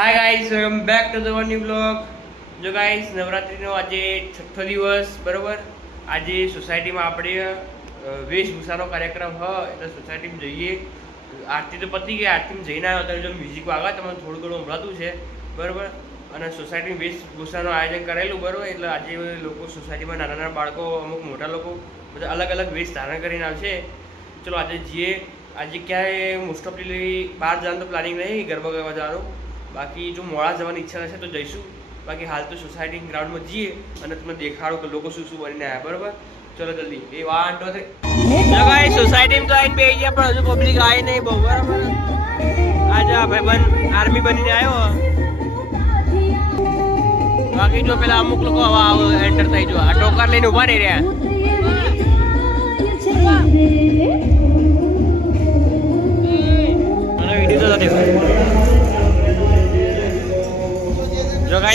Hi guys welcome back to the new blog જો guys નવરાત્રિનો આજે છઠ્ઠો દિવસ, બરાબર? આજે સોસાયટીમાં આપણે વેશભૂષાનો કાર્યક્રમ હ એટલે સોસાયટીમાં જઈએ. આરતી તો પતી ગઈ આરતીમાં જઈને આવ્યો ત્યારે જો મ્યુઝિક વાગે, તમને થોડું ઘણું સંભળાતું છે, બરાબર? અને સોસાયટીમાં વેશભૂષાનું આયોજન કરેલું, બરાબર? એટલે આજે લોકો સોસાયટીમાં નાના નાના બાળકો, અમુક મોટા લોકો, બધા અલગ અલગ વેશ ધારણ કરીને આવશે. ચલો આજે જઈએ. આજે ક્યાંય મોસ્ટ ઓફલી બહાર જવાનું તો પ્લાનિંગ નહીં, ગરબા ગરબા જવાનું. બાકી જો મોડા જવાની ઈચ્છા હશે તો જઈશું. બાકી હાલ તો સોસાયટી ગ્રાઉન્ડમાં જઈએ અને તમને દેખાડો કે લોકો શું શું બનીને આવ્યા, બરાબર? ચલો જલ્દી. એ વાન ટુ થ્રી ભાઈ સોસાયટી તો આઈને બેસી ગયા પણ હજુ પબ્લિક આવી નહીં બહુ, બરાબર? આજે આ ભાઈબંધ આર્મી બનીને આવ્યો. બાકી જો પેલા અમુક લોકો હવે એન્ટર થઈ જો આ ટોકર લઈને ઊભા નહીં રહ્યા.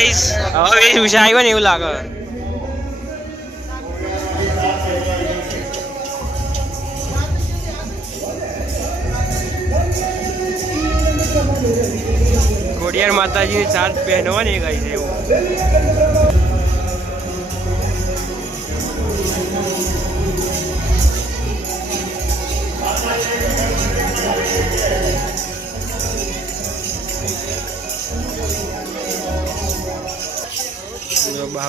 ગાઈસ હવે વેશભૂષા આવ્યો ને એવું લાગે. ખોડિયાર માતાજીની સાત બહેનો હોય ને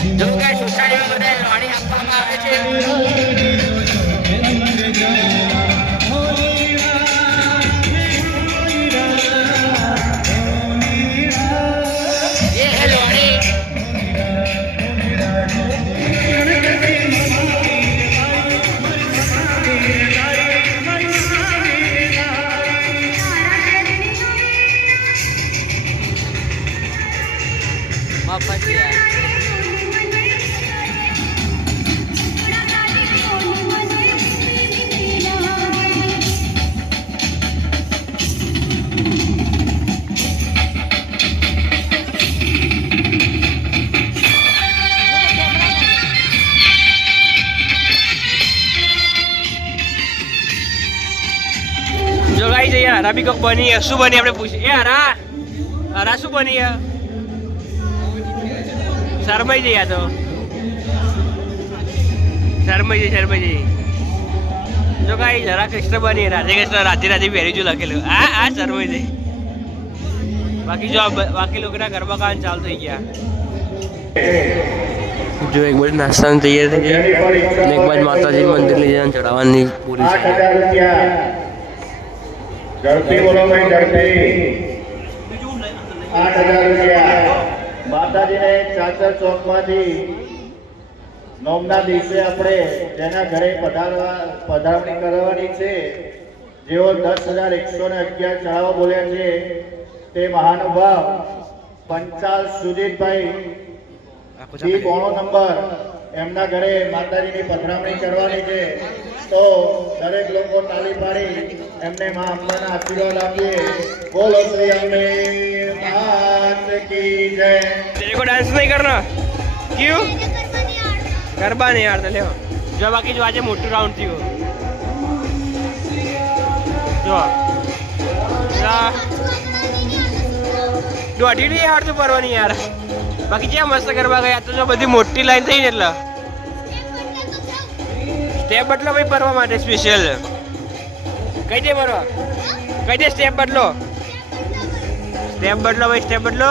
જો કે સોસાયટીમાં બધા વાણી આપવામાં આવે છે. જઈએ કોક બની શું બની આપણે પૂછીએ? એ હરા હરા શું બની હે? શરમાઈ જઈ આ તો. શરમાઈ જઈ શરમાઈ જઈ જો કાંઈ જરા કૃષ્ણ બની રાધે કૃષ્ણ, રાધે રાધે પહેરી જો લખેલું. આ આ શરમાઈ જઈ બાકી જો બાકી લોકોના ગરબા કાન ચાલુ થઈ ગયા. જો એક બાજુ નાસ્તાની તૈયાર થઈ ગયા અને એક બાજુ માતાજી મંદિર લઈ જઈને ચડાવવાની પૂરી રૂપિયા ઝડપી બોલો ભાઈ, ઝડપી. આઠ હજાર રૂપિયા. માતાજીને ચાચર ચોકમાંથી નવમના દિવસે આપણે તેના ઘરે પધારવા, પધારણી કરવાની છે. જેઓ દસ હજાર એકસો ને અગિયાર ચડાવવા બોલ્યા છે, તે મહાનુભાવ પંચાલ સુજીતભાઈ, જી બોણો નંબર. એમના ઘરે માતાજીની પધરામણી કરવાની છે. તો દરેક લોકો તાળી પાડી. એમને માં અંબાના આશીર્વાદ આપીએ. બોલો શ્રી અંબે માત કી જય. તેરે કો ડાન્સ નહીં કરના ક્યું? ગરબા નહીં આવડતા લેવા જો બાકી જો આજે મોટું રાઉન્ડ થયું. જો. દોઢી નહીં આવડતું પરવાની યાર. બાકી જ્યાં મસ્ત ગરબા ગયા તો જો બધી મોટી લાઈન થઈ ને એટલે સ્ટેપ એટલે ભાઈ ફરવા માટે સ્પેશિયલ કઈ દે પરવા કઈ દે સ્ટેપ બદલો. સ્ટેપ બદલો ભાઈ સ્ટેપ બદલો.